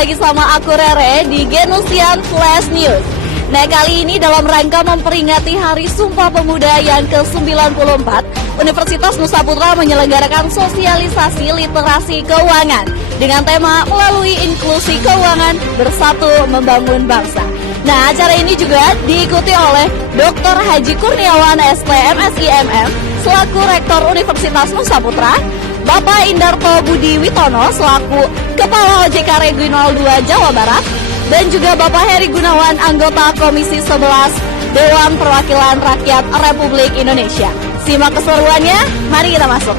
lagi sama aku Rere di Genusian Flash News. Nah, kali ini dalam rangka memperingati Hari Sumpah Pemuda yang ke-94, Universitas Nusa Putra menyelenggarakan sosialisasi literasi keuangan dengan tema melalui inklusi keuangan bersatu membangun bangsa. Nah, acara ini juga diikuti oleh Dr. Haji Kurniawan SPM SIMM selaku Rektor Universitas Nusa Putra, Bapak Indarto Budi Witono selaku Kepala OJK Regional 2 Jawa Barat, dan juga Bapak Heri Gunawan, anggota Komisi 11 Dewan Perwakilan Rakyat Republik Indonesia. Simak keseruannya, mari kita masuk.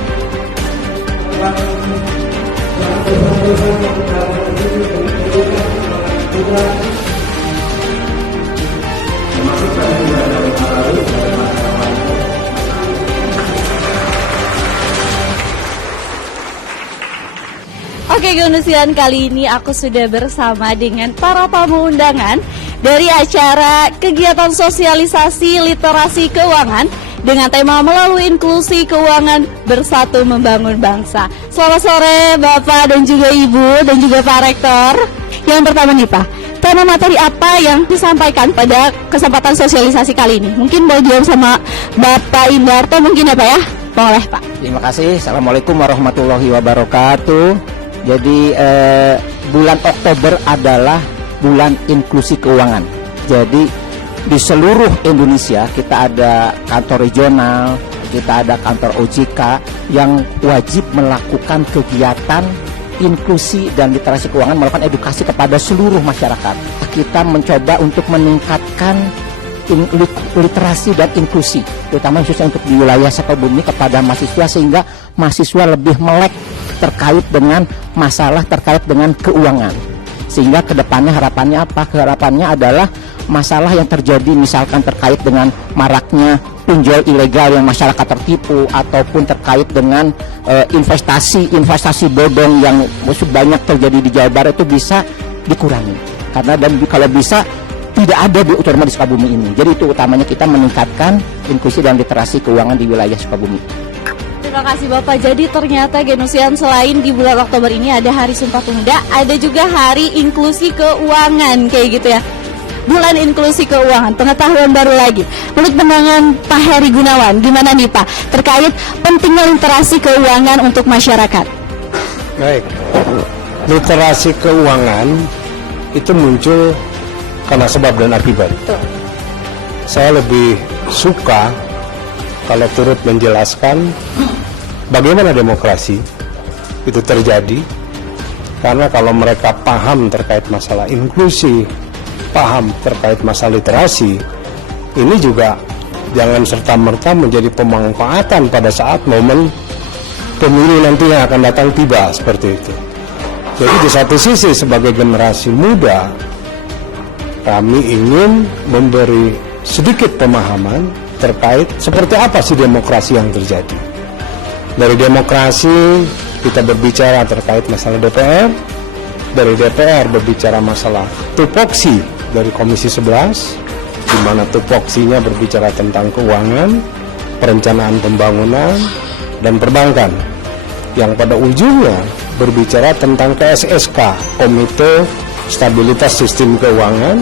Oke, Genusian, kali ini aku sudah bersama dengan para tamu undangan dari acara kegiatan sosialisasi literasi keuangan dengan tema melalui inklusi keuangan bersatu membangun bangsa. Selamat sore Bapak dan juga Ibu dan juga Pak Rektor. Yang pertama nih Pak, tema materi apa yang disampaikan pada kesempatan sosialisasi kali ini? Mungkin mau jawab sama Bapak Indarto mungkin ya Pak ya? Boleh Pak. Terima kasih. Assalamualaikum warahmatullahi wabarakatuh. Jadi bulan Oktober adalah bulan inklusi keuangan. Jadi di seluruh Indonesia kita ada kantor regional, kita ada kantor OJK yang wajib melakukan kegiatan inklusi dan literasi keuangan, melakukan edukasi kepada seluruh masyarakat. Kita mencoba untuk meningkatkan literasi dan inklusi, terutama khususnya untuk di wilayah Sukabumi kepada mahasiswa, sehingga mahasiswa lebih melek terkait dengan masalah terkait dengan keuangan. Sehingga kedepannya harapannya apa? Harapannya adalah masalah yang terjadi misalkan terkait dengan maraknya pinjol ilegal yang masyarakat tertipu, ataupun terkait dengan investasi bodong yang banyak terjadi di Jawa Barat itu bisa dikurangi. Karena dan kalau bisa tidak ada terutama di Sukabumi ini. Jadi itu utamanya kita meningkatkan inklusi dan literasi keuangan di wilayah Sukabumi. Terima kasih Bapak. Jadi ternyata Genusian selain di bulan Oktober ini ada Hari Sumpah Pemuda, ada juga Hari Inklusi Keuangan kayak gitu ya. Bulan Inklusi Keuangan, pengetahuan baru lagi. Menurut pandangan Pak Heri Gunawan, gimana nih Pak terkait pentingnya literasi keuangan untuk masyarakat? Baik, literasi keuangan itu muncul karena sebab dan akibat. Betul. Saya lebih suka kalau turut menjelaskan bagaimana demokrasi itu terjadi, karena kalau mereka paham terkait masalah inklusi, paham terkait masalah literasi, ini juga jangan serta-merta menjadi pemanfaatan pada saat momen pemilu nanti yang akan datang tiba, seperti itu. Jadi di satu sisi sebagai generasi muda, kami ingin memberi sedikit pemahaman terkait seperti apa sih demokrasi yang terjadi. Dari demokrasi kita berbicara terkait masalah DPR, dari DPR berbicara masalah tupoksi dari Komisi 11, di mana tupoksinya berbicara tentang keuangan, perencanaan pembangunan, dan perbankan, yang pada ujungnya berbicara tentang KSSK, Komite Stabilitas Sistem Keuangan,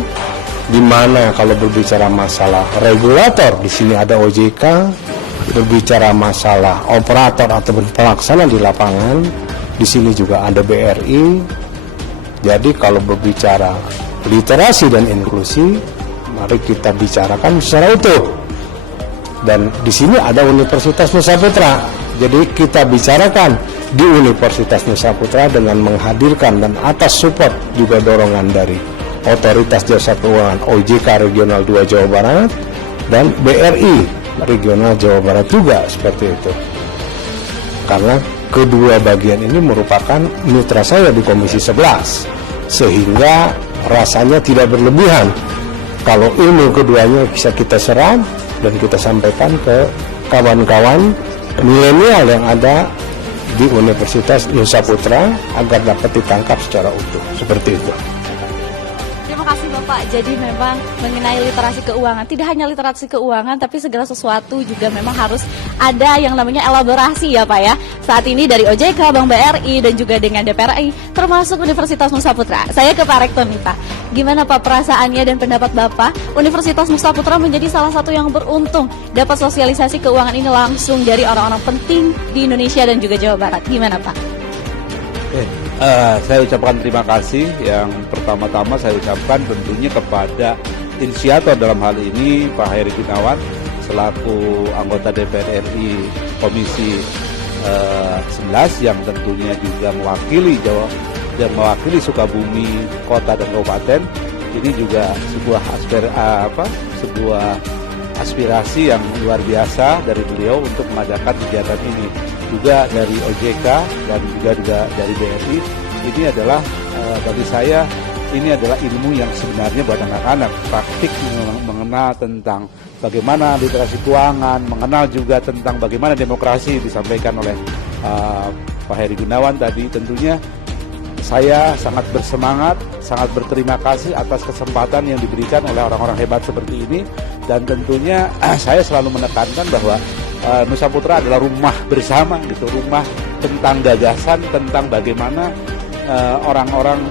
di mana kalau berbicara masalah regulator, di sini ada OJK, berbicara masalah operator atau pelaksana di lapangan, di sini juga ada BRI. Jadi kalau berbicara literasi dan inklusi, mari kita bicarakan secara utuh. Dan di sini ada Universitas Nusa Putra. Jadi kita bicarakan di Universitas Nusa Putra dengan menghadirkan dan atas support juga dorongan dari Otoritas Jasa Keuangan OJK Regional 2 Jawa Barat dan BRI Regional Jawa Barat juga, seperti itu. Karena kedua bagian ini merupakan mitra saya di Komisi 11, sehingga rasanya tidak berlebihan kalau ilmu keduanya bisa kita serap dan kita sampaikan ke kawan-kawan milenial yang ada di Universitas Nusa Putra agar dapat ditangkap secara utuh, seperti itu. Terima kasih Bapak. Pak, jadi memang mengenai literasi keuangan, tidak hanya literasi keuangan, tapi segala sesuatu juga memang harus ada yang namanya elaborasi ya Pak ya. Saat ini dari OJK, Bank BRI, dan juga dengan DPR RI, termasuk Universitas Nusa Putra. Saya ke Pak Rektor nih Pak, gimana Pak perasaannya dan pendapat Bapak, Universitas Nusa Putra menjadi salah satu yang beruntung dapat sosialisasi keuangan ini langsung dari orang-orang penting di Indonesia dan juga Jawa Barat. Gimana Pak? Saya ucapkan terima kasih. Yang pertama-tama saya ucapkan tentunya kepada inisiator dalam hal ini Pak Heri Gunawan selaku anggota DPR RI Komisi 11 yang tentunya juga mewakili Sukabumi Kota dan Kabupaten. Ini juga sebuah aspirasi yang luar biasa dari beliau untuk mengadakan kegiatan ini. Juga dari OJK dan juga dari BRI, ini adalah bagi saya ini adalah ilmu yang sebenarnya buat anak-anak, praktik mengenal tentang bagaimana literasi keuangan, mengenal juga tentang bagaimana demokrasi disampaikan oleh Pak Heri Gunawan tadi. Tentunya saya sangat bersemangat, sangat berterima kasih atas kesempatan yang diberikan oleh orang-orang hebat seperti ini, dan tentunya saya selalu menekankan bahwa Nusa Putra adalah rumah bersama gitu, rumah tentang gagasan, tentang bagaimana orang-orang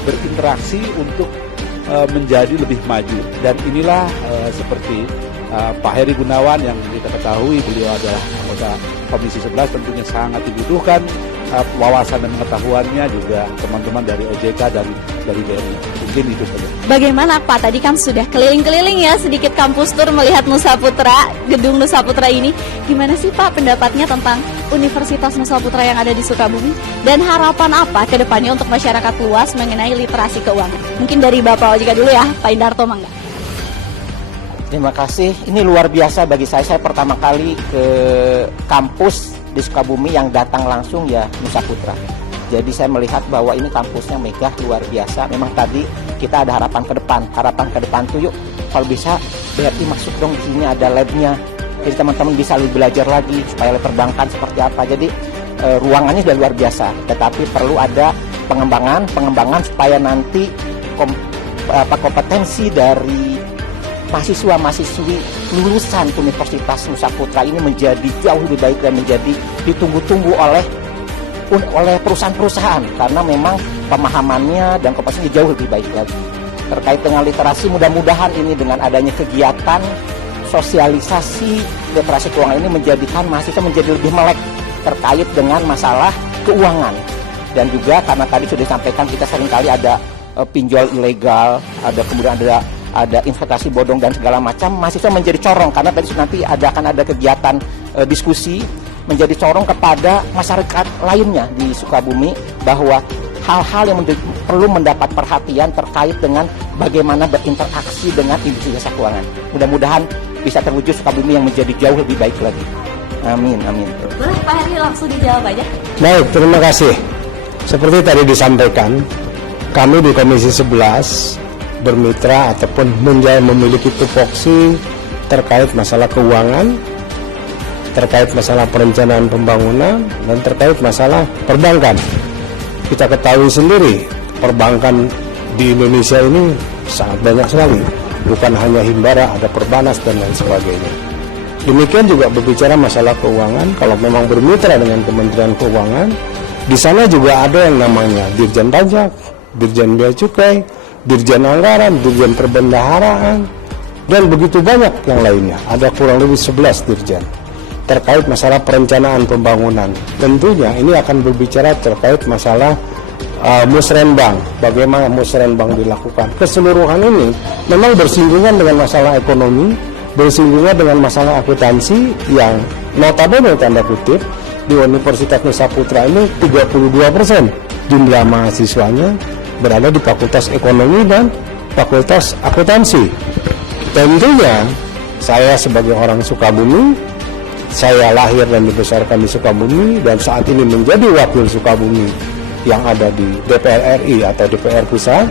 berinteraksi untuk menjadi lebih maju. Dan inilah seperti Pak Heri Gunawan yang kita ketahui beliau adalah anggota Komisi 11, tentunya sangat dibutuhkan wawasan dan pengetahuannya, juga teman-teman dari OJK dan dari BRI. Mungkin itu saja. Bagaimana Pak? Tadi kan sudah keliling-keliling ya sedikit kampus tour melihat Nusa Putra, gedung Nusa Putra ini. Gimana sih Pak pendapatnya tentang Universitas Nusa Putra yang ada di Sukabumi? Dan harapan apa ke depannya untuk masyarakat luas mengenai literasi keuangan? Mungkin dari Bapak OJK dulu ya, Pak Indarto mangga. Terima kasih. Ini luar biasa bagi saya. Saya pertama kali ke kampus di Sukabumi yang datang langsung ya Nusa Putra. Jadi saya melihat bahwa ini kampusnya megah, luar biasa. Memang tadi kita ada harapan ke depan. Harapan ke depan tuh yuk kalau bisa BRI masuk dong, di sini ada labnya. Jadi teman-teman bisa lebih belajar lagi supaya perbankan seperti apa. Jadi ruangannya sudah luar biasa. Tetapi perlu ada pengembangan supaya nanti kompetensi dari mahasiswa-mahasiswi lulusan Universitas Nusa Putra ini menjadi jauh lebih baik dan menjadi ditunggu-tunggu oleh perusahaan-perusahaan, karena memang pemahamannya dan kompetensinya jauh lebih baik lagi. Terkait dengan literasi, mudah-mudahan ini dengan adanya kegiatan sosialisasi literasi keuangan ini menjadikan mahasiswa menjadi lebih melek terkait dengan masalah keuangan. Dan juga karena tadi sudah disampaikan, kita seringkali ada pinjol ilegal, kemudian ada investasi bodong dan segala macam, mahasiswa menjadi corong, karena tadi nanti akan ada kegiatan diskusi, menjadi corong kepada masyarakat lainnya di Sukabumi bahwa hal-hal yang perlu mendapat perhatian terkait dengan bagaimana berinteraksi dengan industri jasa keuangan. Mudah-mudahan bisa terwujud Sukabumi yang menjadi jauh lebih baik lagi. Amin, amin. Boleh Pak Heri langsung dijawab aja. Baik, terima kasih. Seperti tadi disampaikan, kami di Komisi 11 bermitra ataupun memiliki tupoksi terkait masalah keuangan, terkait masalah perencanaan pembangunan, dan terkait masalah perbankan. Kita ketahui sendiri, perbankan di Indonesia ini sangat banyak sekali. Bukan hanya Himbara, ada Perbanas dan lain sebagainya. Demikian juga berbicara masalah keuangan, kalau memang bermitra dengan Kementerian Keuangan, di sana juga ada yang namanya Dirjen Pajak, Dirjen Bea Cukai, Dirjen Anggaran, Dirjen Perbendaharaan, dan begitu banyak yang lainnya. Ada kurang lebih 11 dirjen terkait masalah perencanaan pembangunan. Tentunya ini akan berbicara terkait masalah musrenbang, bagaimana musrenbang dilakukan. Keseluruhan ini memang bersinggungan dengan masalah ekonomi, bersinggungan dengan masalah akuntansi yang notabene tanda kutip di Universitas Nusa Putra ini 32% jumlah mahasiswanya berada di Fakultas Ekonomi dan Fakultas Akuntansi. Tentunya saya sebagai orang Sukabumi, saya lahir dan dibesarkan di Sukabumi dan saat ini menjadi wakil Sukabumi yang ada di DPR RI atau DPR Pusat.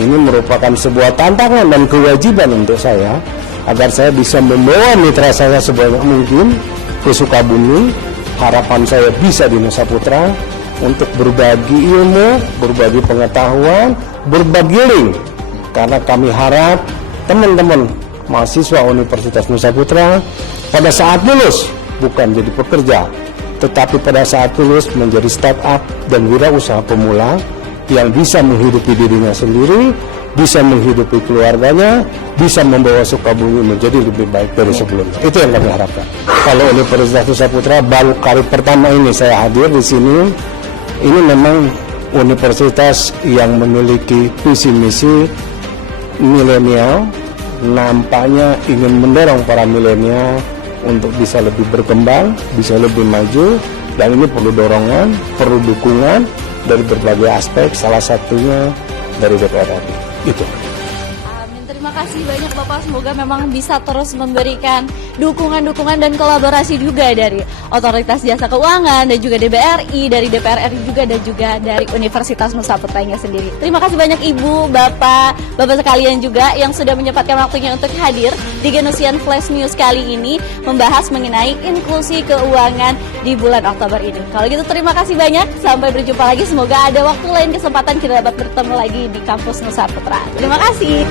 Ini merupakan sebuah tantangan dan kewajiban untuk saya agar saya bisa membawa mitra saya sebanyak mungkin ke Sukabumi. Harapan saya bisa di Nusa Putra untuk berbagi ilmu, berbagi pengetahuan, berbagi link Karena kami harap teman-teman mahasiswa Universitas Nusa Putra pada saat lulus bukan jadi pekerja, tetapi pada saat lulus menjadi startup dan wirausaha pemula yang bisa menghidupi dirinya sendiri, bisa menghidupi keluarganya, bisa membawa Sukabumi menjadi lebih baik dari sebelumnya. Itu yang kami harapkan. Kalau Universitas Nusa Putra baru kali pertama ini saya hadir di sini, ini memang universitas yang memiliki visi misi milenial, nampaknya ingin mendorong para milenial untuk bisa lebih berkembang, bisa lebih maju, dan ini perlu dorongan, perlu dukungan dari berbagai aspek, salah satunya dari DPR RI. Itu. Amin. Terima kasih banyak Bapak, semoga memang bisa terus memberikan dukungan-dukungan dan kolaborasi juga dari Otoritas Jasa Keuangan dan juga DBRI, dari DPR RI juga, dan juga dari Universitas Nusa Putranya sendiri. Terima kasih banyak Ibu, Bapak sekalian juga yang sudah menyempatkan waktunya untuk hadir di Genusian Flash News kali ini membahas mengenai inklusi keuangan di bulan Oktober ini. Kalau gitu terima kasih banyak, sampai berjumpa lagi. Semoga ada waktu lain kesempatan kita dapat bertemu lagi di kampus Nusa Putra. Terima kasih.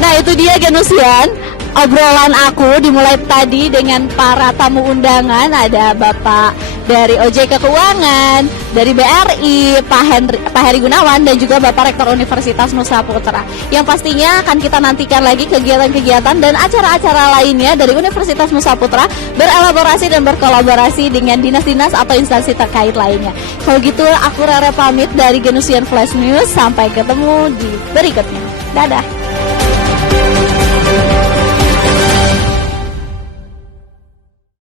Nah, itu dia Genusian. Obrolan aku dimulai tadi dengan para tamu undangan. Ada Bapak dari OJK Keuangan, dari BRI, Pak Heri Gunawan, dan juga Bapak Rektor Universitas Nusa Putra. Yang pastinya akan kita nantikan lagi kegiatan-kegiatan dan acara-acara lainnya dari Universitas Nusa Putra berelaborasi dan berkolaborasi dengan dinas-dinas atau instansi terkait lainnya. Kalau gitu aku Rere pamit dari Genusian Flash News. Sampai ketemu di berikutnya. Dadah.